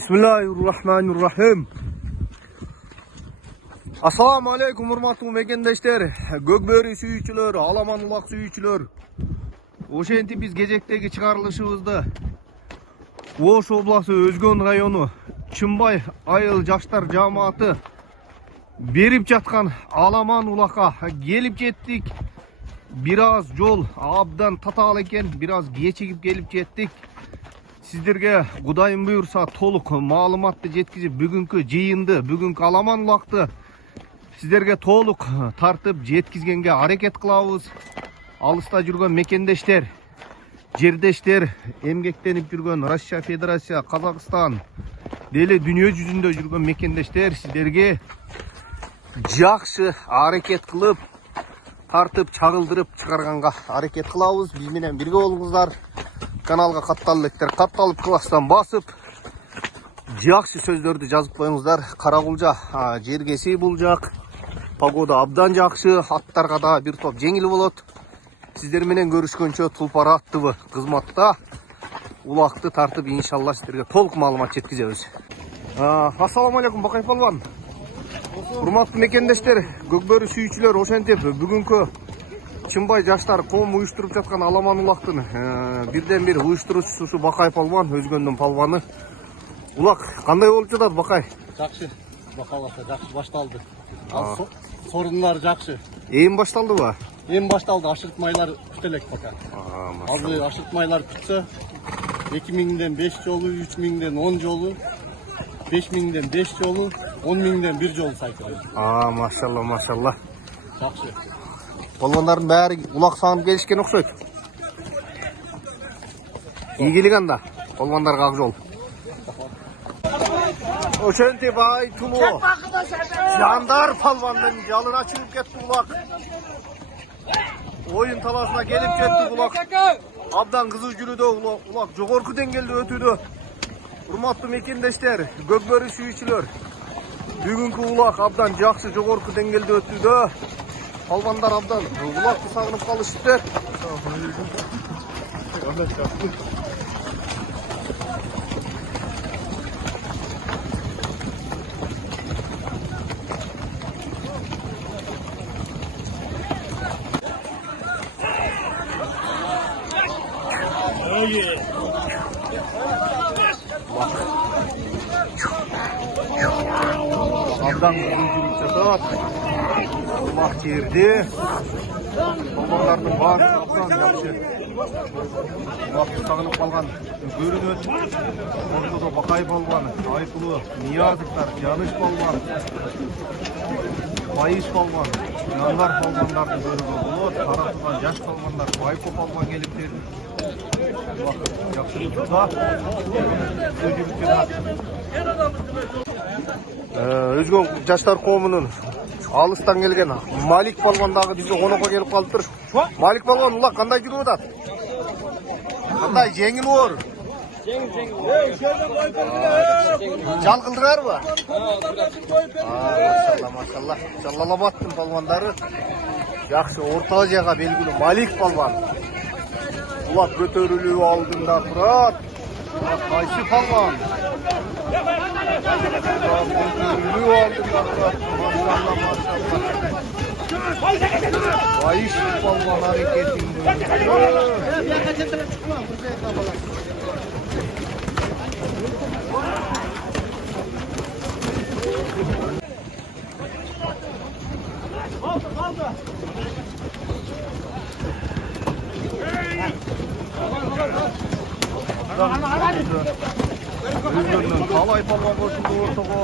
Bismillahirrahmanirrahim. Assalamu alaikum hurmatlı mekendeshler, Gökbörü sүйүүчүлөр, Аламан улак сүйүүчүлөр. Ошентип биз кезектеги чыгарылышыбызды Ош областы Өзгөн району Чымбай айыл жаштар жамааты берип жаткан Аламан улакка келип жеттик. Бир аз жол абдан татаал экен, бир аз кечигип келип жеттик. Сиздерге Кудайым буйрса толук маалыматты жеткизип, бүгүнкү жыйынды, бүгүнкү Аламан улакты сиздерге толук тартып жеткизгенге аракет кылабыз. Алыста жүргөн мекендештер, жердештер, эмгектенип жүргөн Россия Федерация, Казакстан, деле дүйнө жүзүндө жүргөн мекендештер сиздерге жакшы аракет кылып, тартып чагылдырып чыгарганга аракет кылабыз. Биз менен бирге болуңуздар. Каналга катталып электер, катталып класстан басып, жакшы сөздөрдү жазып коюңуздар. Каракулжа жергеси бул жак. Погода абдан жакшы, аттарга да бир топ жеңил болот. Сиздер менен көрүшкөнчө Тулпар аттыбы кызматта улакты тартып иншалла сиздерге толук маалымат жеткизебиз. Ассаламу алейкум Бакай палван. Урматтуу мекендештер, Көкбөрү сүйүүчүлөр, ошентип бүгүнкү Чымбай жаштар коому уюштуруп жаткан Аламан улактын бирден бир уюштуруучусу ушу Бакай палван, Өзгөндүн палваны. Улак кандай болуп жатат, Бакай? Жакшы, бакаласа жакшы башталды. Сорундар жакшы. Эми башталдыбы? Эми башталды, ашыртмайлар күтө элек пока. Азыр ашыртмайлар күтсө 2000ден 5 жолу, 3000ден 10 жолу, 5000ден 5 жолу, 10000ден 1 жолу сайкалайды. Машалла, машалла. Жакшы. Палвандардын баары улак сагынып келишкен окшойт. Ийгилик анда, палвандарга ак жол. Ошентип айтылуу жандар палвандын жалын ачылып кетти улак. Оюн таласына келип жетти улак. Абдан кызуу жүрүүдө улак жогорку деңгээлде өтүүдө. Урматтуу мекендештер, Көкбөрү сүйүүчүлөр, бүгүнкү улак абдан жакшы жогорку деңгээлде өтүүдө. Палвандар абдан улакты сагынып калышыптыр. Абдан жүрүп жатат. Улак жерде. Палвандардын баары абдан жакшы. Улакты сагынып калган көрүнөт. Ортодо Бакай палван, Айтылуу, Ниязовдор, Жаныш палван, Байыш палван, Жандар палвандарды көрүүгө болот. Таратылган жаш палвандар Байко палван келиптир. Жакшы жүрүп Өзгөн жаштар коомунун алыстан келген Малик палван дагы бизге конокко келип калыптыр. Малик палван, улак кандай жүрүп атат? Кандай жеңил бор? Жеңил. Жалкылдыңарбы? Машалла. Жалалабадтын палвандары жакшы Орто Азияга белгилүү Малик палван. Улак көтөрүлүү алдында турат. Кайсы палван? Көтөрүлүү алдында турат. Байыш палван аракетинде. Өзгөндөн талай палван кошулду ортого.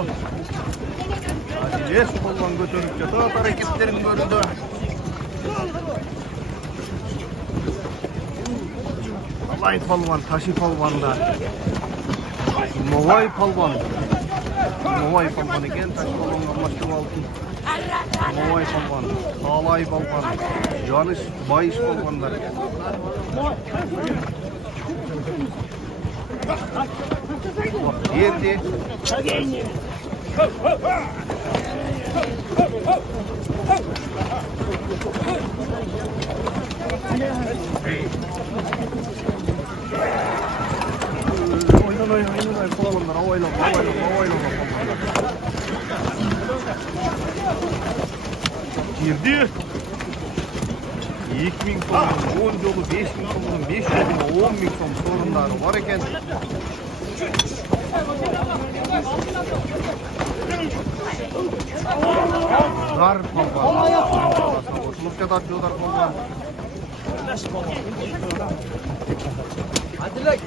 Еш палван көтөрүп жатат аракеттерин көрүндү. Талай палван, Таши палвандар. Новай палван экен, Таши палванга алмаштырып алды. Новай палван, Талай палван, Жаныш, Байыш палвандар экен. Жерде Aynen kulağımlar avaylama. Girdi. 2000 so'm, 10 jolu 5000 so'mdan 500 so'm, 10.000 so'm sorunlari bor ekan. Dar polvon. Qo'shilib ketar Jodar polvon. Adilak.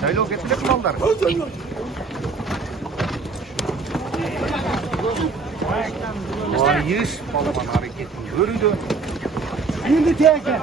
Saylov ketilib mallar. Yish polvon hareketini ko'rdi. Endi teka.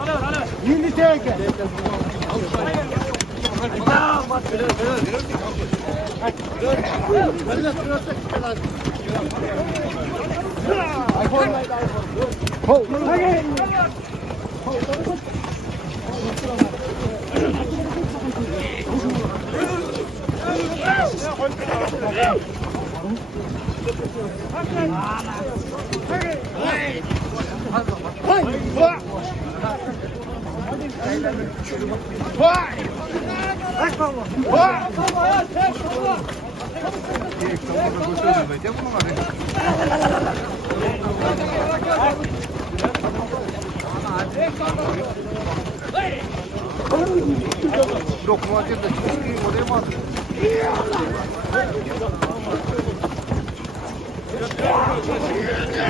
Dokunmacında çıkıyor oraya mı?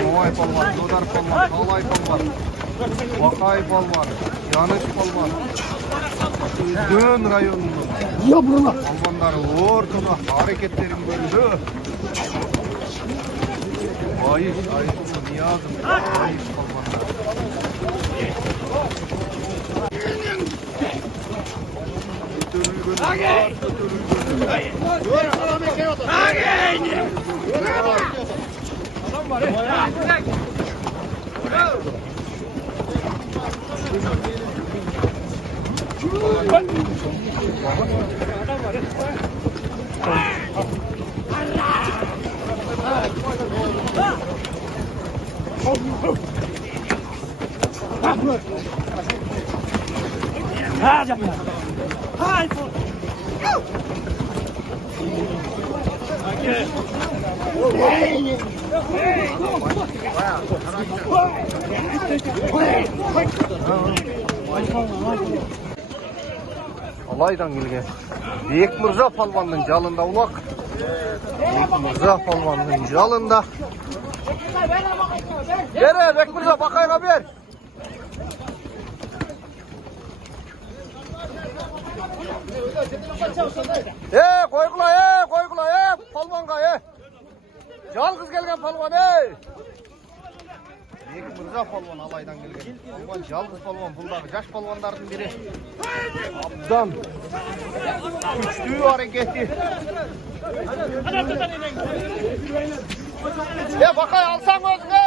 Novay polvon, Jodar polvon, Talay polvon, Bakay polvon, Yanış polvon. Dön rayonunun polvonlari o'rtada hareketlerin bölümü. Bayış, Aysun, Niyazım, Bayış polvonlar. Alaydan gelgen. Bekmirza polvonning jalında uloq. Bekmirza polvonning jalında. Ber, Bekmirza Bakayga ber. Qo'yg'ila, polvonga, Yalqız kelgan polvon, Bekmirza polvon alaydan kelgan. Polvon yalqız polvon, buldagi yosh polvonlarning biri. Abdan kuchli hareketi. Bakay alsang o'zingga.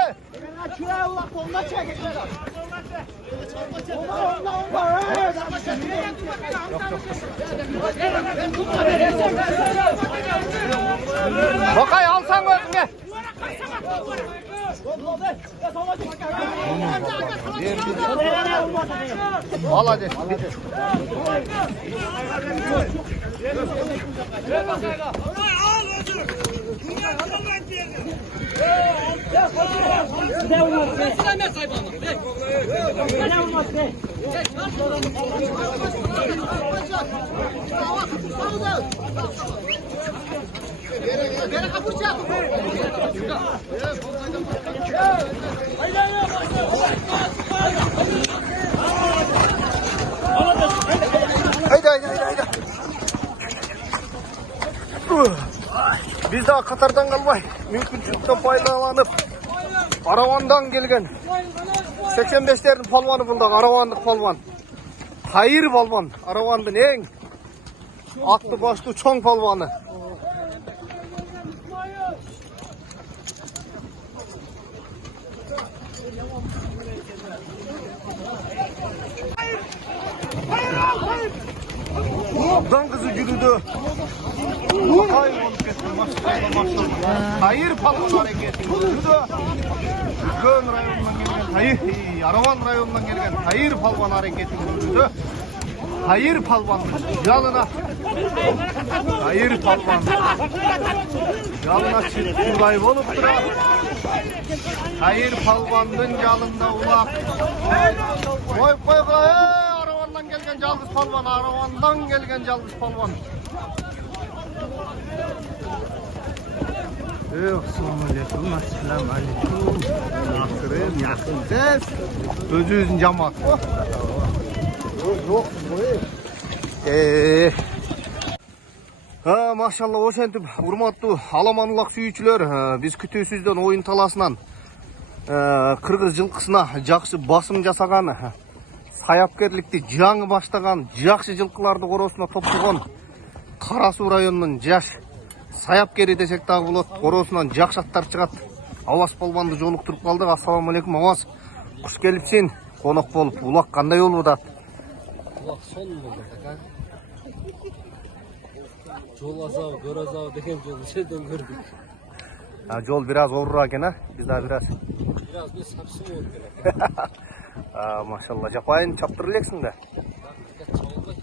Bakay alsang o'zingga. Молодец. Haydi. Biz daha Katar'dan kalmay, mümkünçülükten faydalanıp Aravandan gelgen 85'lerin palvanı bulduk, Aravanlık palvan. Hayır palvan, Aravan'ın en atlı başlı çoğun palvanı. Abdan kızı yürüdü. Hayır olup kettin. Maşallah. Hayır palvan hareketi yürüdü. Özgön rayonundan gelgen hayır. Aravan rayonundan gelgen hayır palvan hareketi yürüdü. Hayır palvan yalına. Hayır palvan yalına çıktıray olup durar. Hayır palvanın yalında ulak. Koy aravandan gelgen yalnız palvan. Aravandan gelgen yalnız palvan. Assalamualaikum, assalamualaikum. Akhirin, yakın ses. Özü-özün cemaat. Maşallah oşentip urmаттуу аламанлык сүйүүчүлөр, биз күтүүсүздөн оюн таласынан кыргыз жылкысына жакшы басым жасаган, саяпкерликти жаңы баштаган, жакшы жылкыларды коросуна топтогон Кара Суу районунун жаш саяпкери десек дагы болот, коросунан жакшы аттар чыгат. Аваз полбанды жолуктуруп калдык. Ассаламу алейкум Аваз. Куш келипсиң, конок болуп. Улак кандай болуп атат? Улак сон болду ака. Жол азабы, көр азабы деген жолду жерден көрдүк. Жол бир аз оорураак экен, а? Биз да бир аз. Бир аз биз сапсын болуп келет. Машалла, жапайын чаптырып элексиң да? Чабылбайт.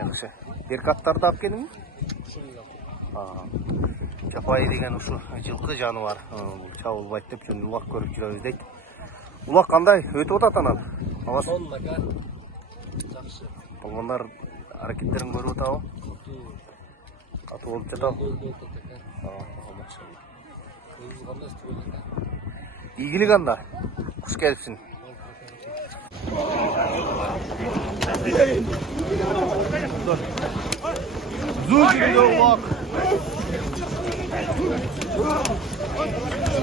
Жакшы. Беркаттарды алып келдиңби? Жапайы деген ушу жылкы жаныбар. Бул чабылбайт деп жөн улак көрүп жүрөбүз дейт. Улак кандай өтүп атат анан? Сон ака. Жакшы. Полгондар аракеттерин көрүп атабы? Катуу болуп жатабы? Машалла. Өзү кандай стебелек ака. Ийгилик анда. Куш келипсиң. Зурдо улак.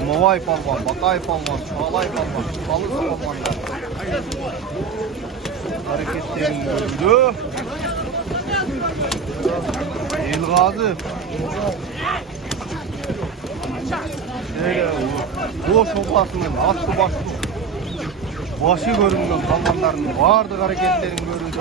Мовай палван, Бакай палван, Чалай палван, Балыза палвандар. Hareketlerin gördü. Elgazı. Boş oblasının aslı başı görünген palvanların bardıq hareketlerin görüldü.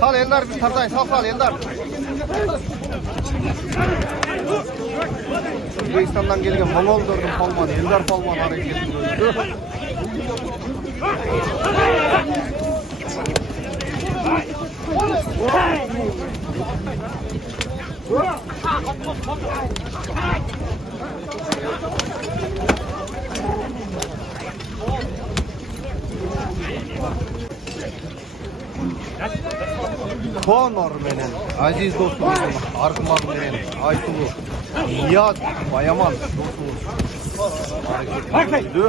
Sal Eldar bir tarzayın, sal Eldar. Özbekistan'dan gelgen Mongol gördüm palman, Eldar palman hareketini gördü. Konor menen, aziz dostum, Argman menen, Aytulu, Niyaz, Bayaman dostumuz. Hareketli.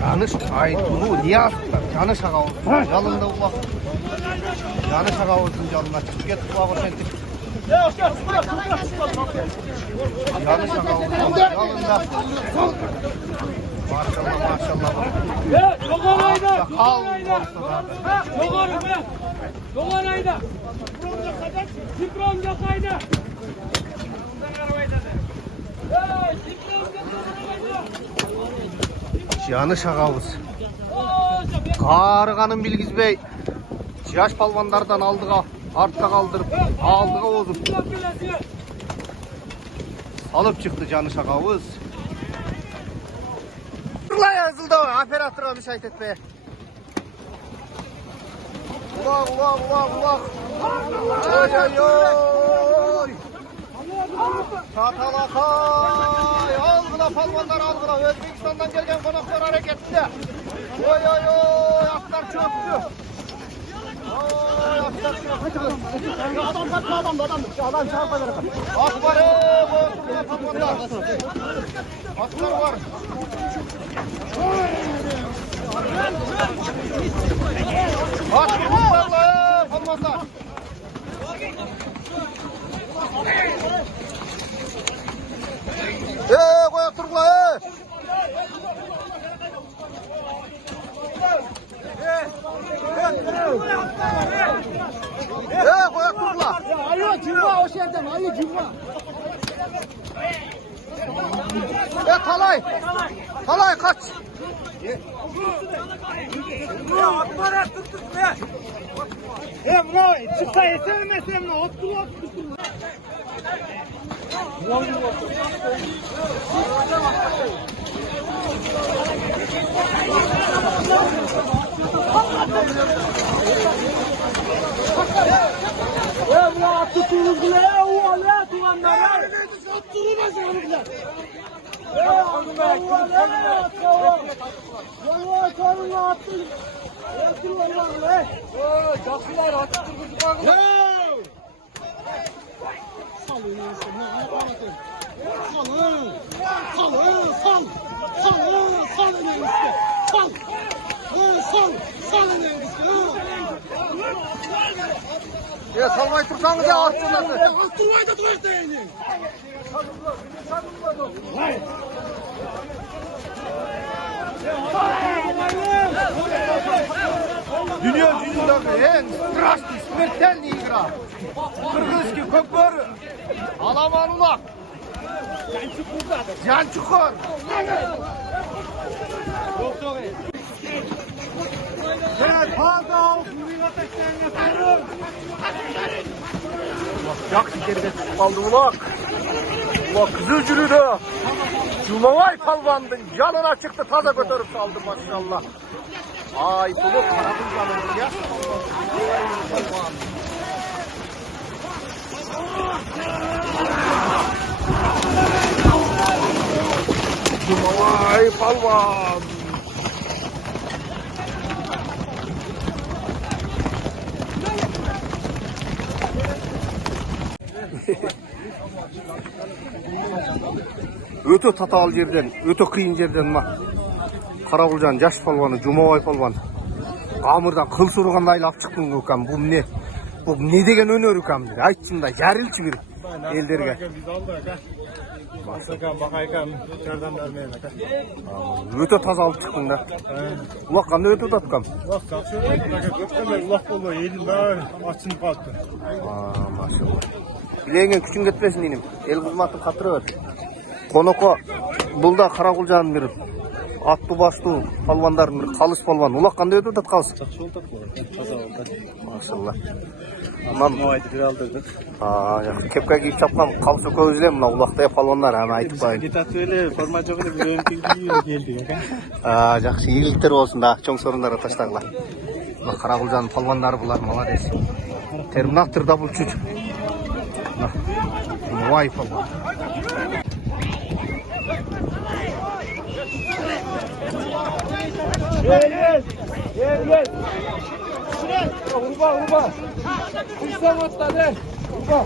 Canış Aytulu, Niyaz, Canış Ağavuz'un yanında ulak. Canış Ağavuz'un yanına çıkıp get kulağına sentik. Canış Ağavuz'un yanında. Maşallah maşallah. Dolarayda. Dolarayda. Diprom yakayda. Canış Ağavuz. Qarıganın bilgizbey. Yaş palvanlardan aldığa, artqa kaldırıp, aldığa ozup. Alıp çıktı Canış Ağavuz. Ula yazıldı o, operatora müşahit etmeye. Ulak. Oy. Satalakay, aldı. Algıla palvanlar algıla. Özbekistan'dan gelgen konaklar hareketli. Oy oy oy. Atlar çöktü. Oy atlar çöktü. Adam kaç adam çarpar. At var. Palvanlar. Atlar var. At kurtarla palvanlar. Koya turgula koya turgula. Ayı cümle o şeyden ayı cümle. Talay kaç. Buna çıksa yetermezsem ne ottu. Buna attı turuncuya o ala tuğanlar. Attırmaz yanımda. Salmay tursanız ya arttırlasın. Attırmayı da duvarda yani. Dünya yüzündeki en страшный, смертельный игра. Кыргызский көкбөрі. Аламан улақ. Жанчуқор. Жақсы жерге түсіп қалды улақ. Улақ күзі жүрді. Жұмалай палвандың жанына шықты, таза көтеріп салды, машалла. Ay bunu karanın canını ya. Vay palvan. Öte tatal yerden, öte kıyın yerden ma. Карагулжан жаш палваны, Жумабай палван. Камырдан кыл сургандай алып чыктың өкам. Бул эмне? Бул эмне деген өнөр өкам? Айтчым да, жарылчы бир элдерге. Масакам, бакайкам, жардам бермейм ака. Өтө таза алып чыктың да. Улак кандай өтүп аткам? Улак жакшы өтүп, көпкөндөр улак болду, элдин баары ачынып калыптыр. Машалла. Билеңен күчүң кетпесин иним. Эл кызматын катырып бер. Коноко бул да Карагулжан бир атту баштуу палвандардын бир калыс палван. Улак кандай өтүп атат калыс? Жакшы болуп атат, таза болду. Машалла. Мамайды бир алдырдык. Кепка кийип чапкан калыс экөөбүз эле мына улактай палвандар, аны айтып коеюн. Агитация эле, форма жок эле бир келдик ака. Жакшы, ийгиликтер болсун да, чоң сорундарга таштагыла. Мына Карагулжан палвандары булар, молодец. Терминатор да булчу. Вай палван. Gel. Urba. Kursam atladı. Urba.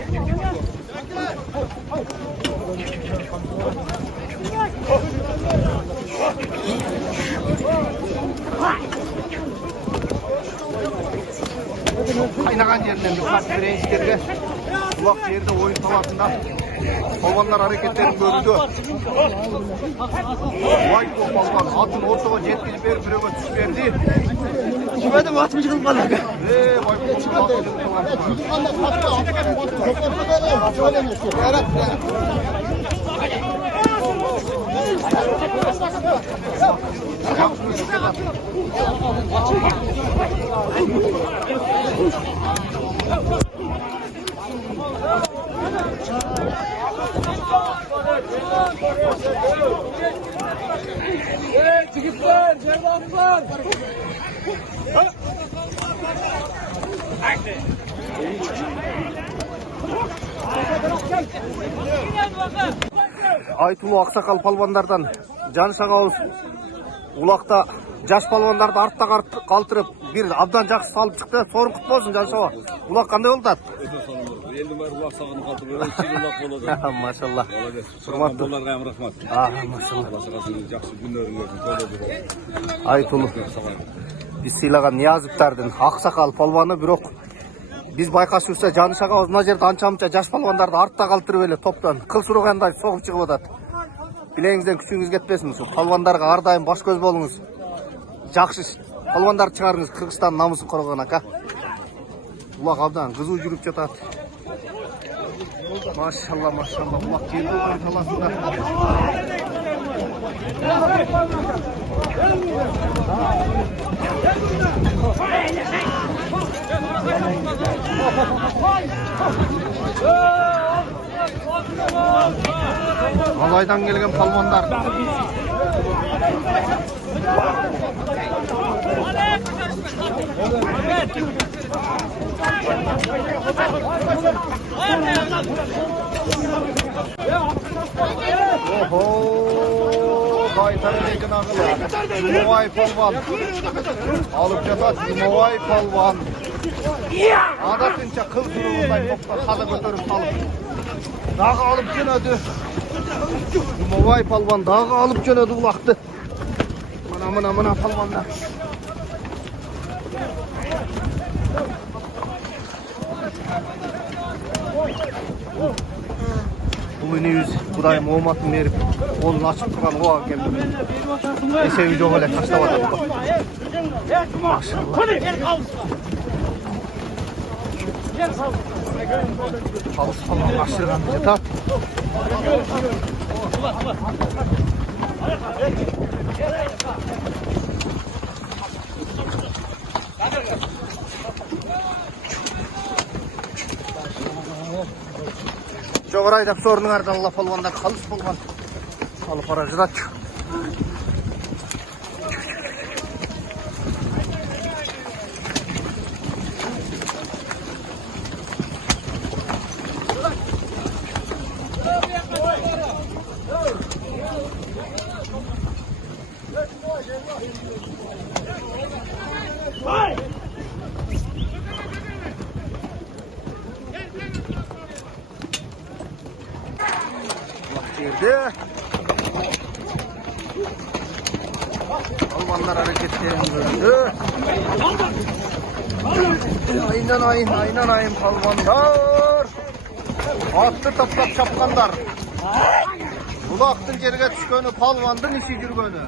Kaynagan yerden dikkat dirençlerge ulak yerde oyun tavatında palvanlar hareketlerini görüldü. Vay palvan atın ortağa jetkizip berip biröge düşüp berdi. Şüphedim atmış kılıp kaldı. Vay Çıkıplar, cevaplar. Айтулуу Аксакал палвандардан Жаныш агабыз улакта жаш палвандарды артта калтырып бир абдан жакшы салып чыкты. Сорун кут болсун Жаныш аба. Улак кандай болду ат? Енді бәрі улақ сағаны қалтып өрен, сен улақ болады. Машалла. Сурматты. Оларға әм рахмат. Машалла. Аласы қасының жақсы күндерін көрді. Айтулуу. Биз сыйлаган Ниязовдардын Аксакал палваны, бирок биз байкашыбызча Жаныш агабыз мына жерде анча-мынча жаш палвандарды артта калтырып эле топтон кыл сурагандай согуп чыгып атат. Билеңизден күчүңүз кетпесин. Ушу палвандарга ар дайым баш көз болуңуз. Жакшы палвандар чыгарыңыз, Кыргызстан намысын коргон ака. Улак абдан кызуу жүрүп жатат. Машалла, машалла. Улак жерде ой таласында. Алайдан келген палвандар. Кайтар экен агылы. Жумабай палван. Алып жатат Жумабай палван. Адатынча кыл туруундай топто калы көтөрүп салып. Дагы алып жөнөдү. Жумабай палван дагы алып жөнөдү улакты. Мына палвандар. Бул инибиз Кудайым ооматын берип, колун ачып турган убак экен. Эсеби жок эле таштап атат го. Машалла. Калыс палван ашырганды жатат. Жогору айдап сорунун ардынан алла палвандар калыс болгон. Алып бара жатат. Жерде Almanlar hareketlerini gördü. Aynen palvanlar. Attı taplap çapkanlar. Bulaktın jerige düşkönü palvandın işi жүргөнü.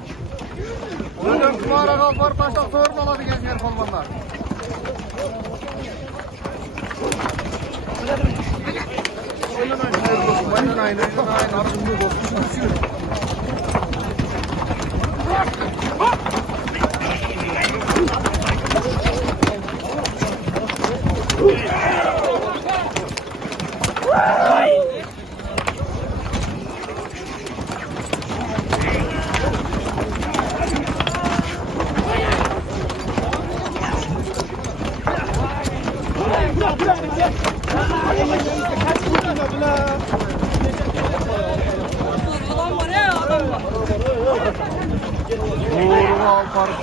Dönön kumaraga apar taşak sorun alады gençler palvanlar. Aynen.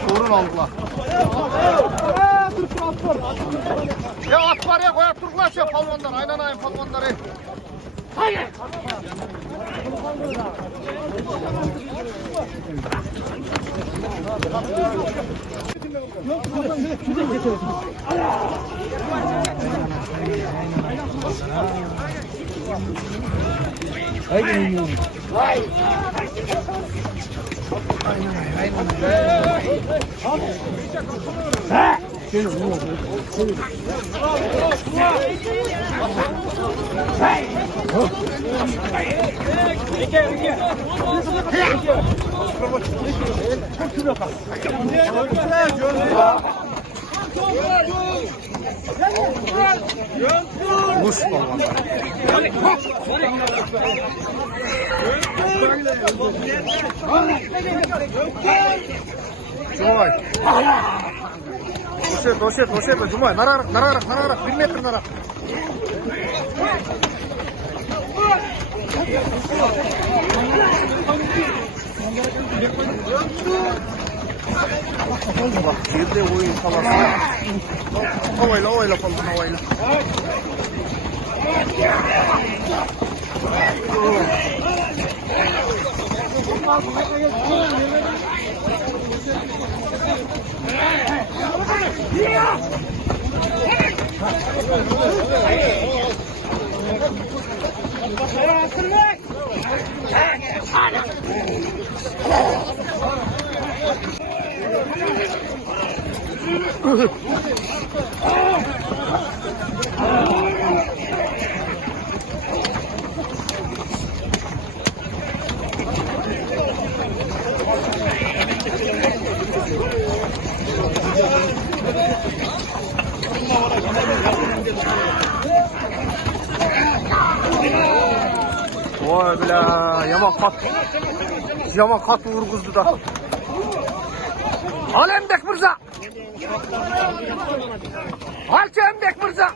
Sorun aldılar. Ya at var ya koyar turgulaş ya palvanlar. Aynen palvanları. Hayır. Kuş palvanlar. Жумай. Дошет, Жумай. Нарарак. 1 метр нарак. Bak geride oyun kalası. Ovayla falan ovayla. Vay bile yaman kat vurguzdu da. Al Emdek Mirza. Al ki Emdek Mirza.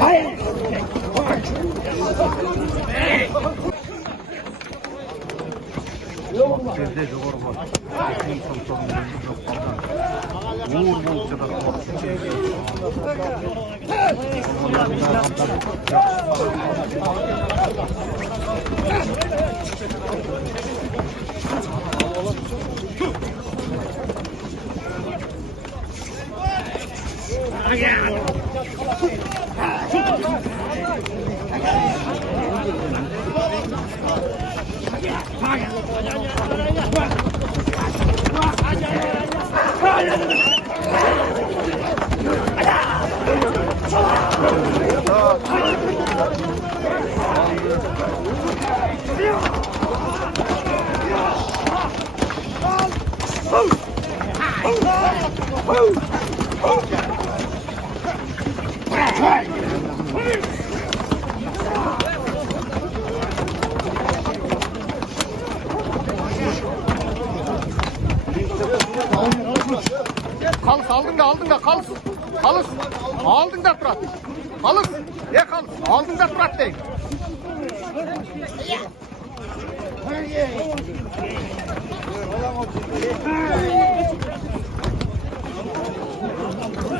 Aynen. Bizde zor var. Uğur bolsa da Kalış aldın da kalış. Kalış. Aldın da Fırat. Kalış. Ne kalış? Aldın da Fırat değil.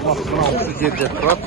Bak altı yerde Fırat.